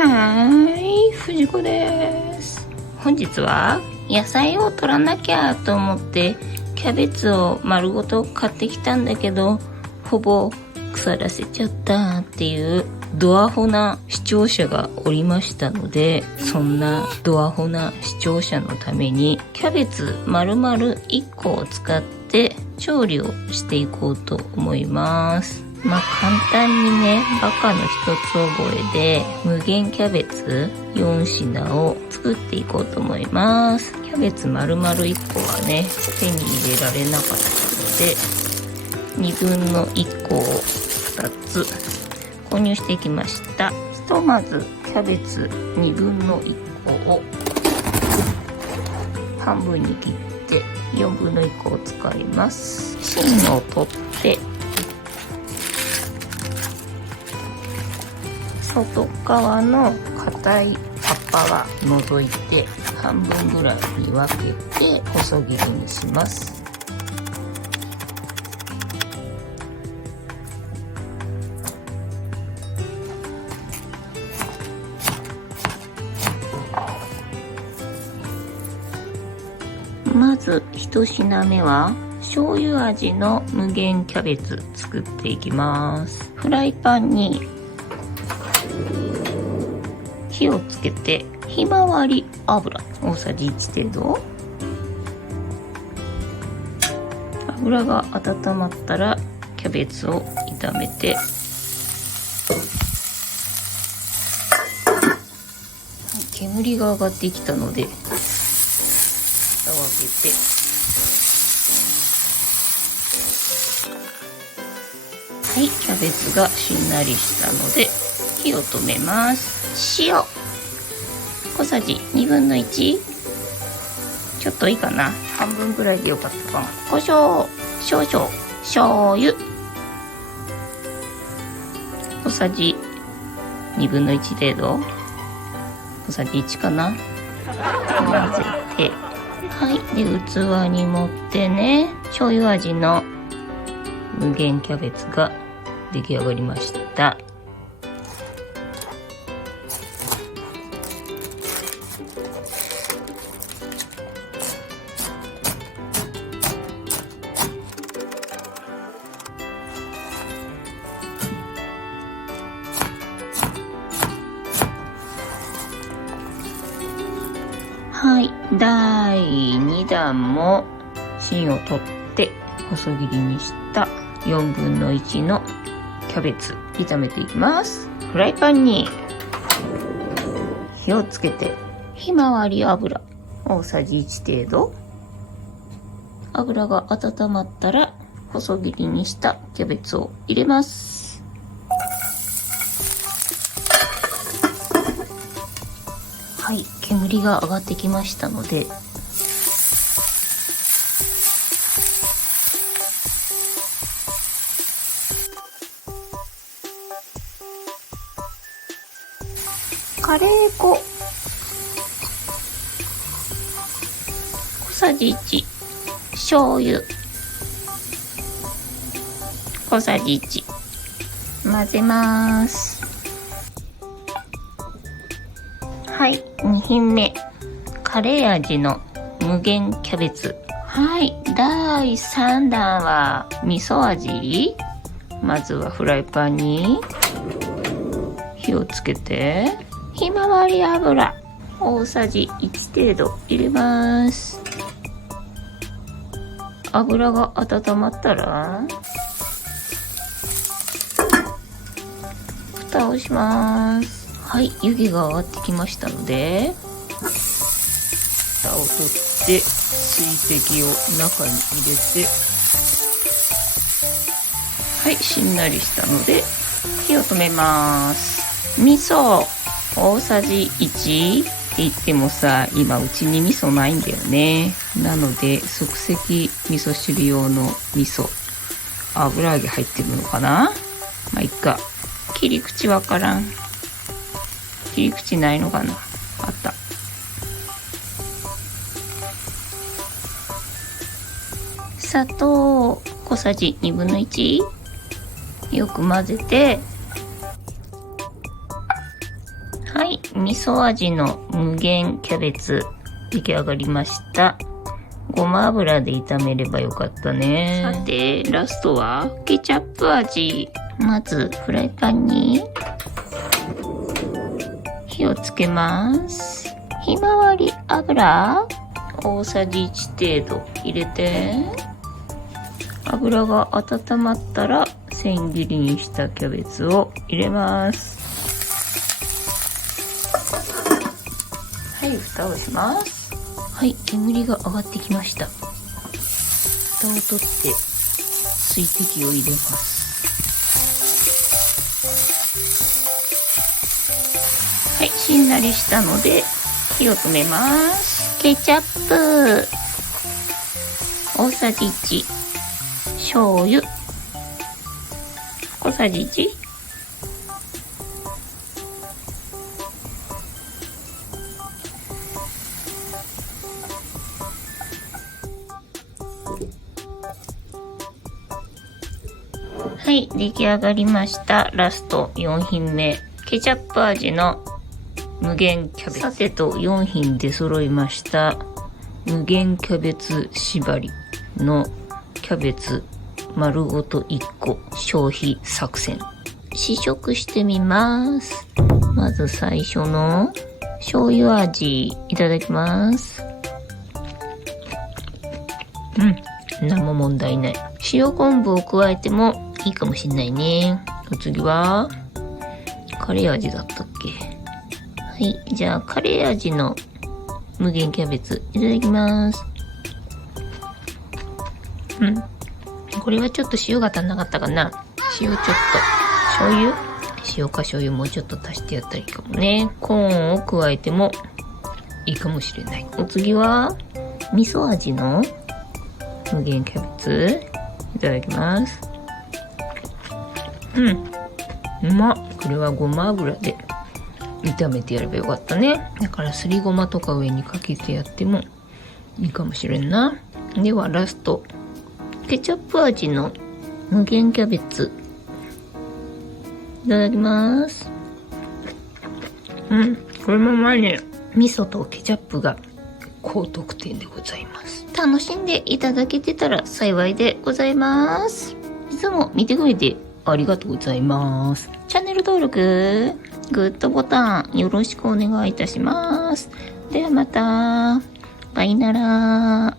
はーい、藤子です。本日は野菜を取らなきゃと思ってキャベツを丸ごと買ってきたんだけど、ほぼ腐らせちゃったっていうドアホな視聴者がおりましたので、そんなドアホな視聴者のためにキャベツ丸々1個を使って調理をしていこうと思います。簡単にね、バカの一つ覚えで無限キャベツ4品を作っていこうと思います。キャベツ丸々1個はね、手に入れられなかったので、2分の1個を2つ購入していきました。ひとまずキャベツ2分の1個を半分に切って4分の1個を使います。芯を取って外側の硬い葉っぱは除いて半分ぐらいに分けて細切りにします。まず1品目は醤油味の無限キャベツ作っていきます。フライパンに火をつけてひまわり油大さじ1程度、油が温まったらキャベツを炒めて、煙が上がってきたので蓋を開けて、はい、キャベツがしんなりしたので火を止めます。塩小さじ1/2、ちょっといいかな、半分ぐらいでよかったかな。胡椒少々、醤油小さじ1/2程度、小さじ1かな。混ぜて、はい、で器に盛ってね、醤油味の無限キャベツが出来上がりました。はい、第2弾も芯を取って細切りにした4分の1のキャベツ炒めていきます。フライパンに火をつけてひまわり油大さじ1程度、油が温まったら細切りにしたキャベツを入れます。はい、煙が上がってきましたので、カレー粉小さじ1、醤油小さじ1、混ぜます。はい、2品目カレー味の無限キャベツ。はい、第3弾は味噌味。まずはフライパンに火をつけてひまわり油大さじ1程度入れます。油が温まったら蓋をします。はい、湯気が上がってきましたので蓋を取って水滴を中に入れて、はい、しんなりしたので火を止めます。味噌大さじ1って言ってもさ、今うちに味噌ないんだよね。なので即席味噌汁用の味噌、油揚げ入ってるのかな。いっか。切り口わからん。切り口ないのかな。あった。砂糖小さじ1/2、よく混ぜて、はい、味噌味の無限キャベツ出来上がりました。ごま油で炒めればよかったね。さて、ラストはケチャップ味。まずフライパンに火をつけます。ひまわり油大さじ1程度入れて、油が温まったら千切りにしたキャベツを入れます。はい、蓋をします。はい、煙が上がってきました。蓋を取って水滴を入れます。はい、しんなりしたので火を止めます。ケチャップ大さじ1、醤油小さじ1、はい、出来上がりました。ラスト4品目。ケチャップ味の無限キャベツ。さてと4品出揃いました。無限キャベツ縛りのキャベツ丸ごと1個消費作戦。試食してみます。まず最初の醤油味いただきます。何も問題ない。塩昆布を加えてもいいかもしんないね。お次はカレー味だったっけ。はい、じゃあカレー味の無限キャベツいただきます。これはちょっと塩が足んなかったかな。塩ちょっと、醤油塩か醤油もうちょっと足してやったらいいかもね。コーンを加えてもいいかもしれない。お次は味噌味の無限キャベツいただきます。うまっ。これはごま油で炒めてやればよかったね。だからすりごまとか上にかけてやってもいいかもしれんな。ではラストケチャップ味の無限キャベツいただきます。これもうまいね。味噌とケチャップが高得点でございます。楽しんでいただけてたら幸いでございます。いつも見てくれてありがとうございます。チャンネル登録、グッドボタンよろしくお願いいたします。ではまた。バイなら。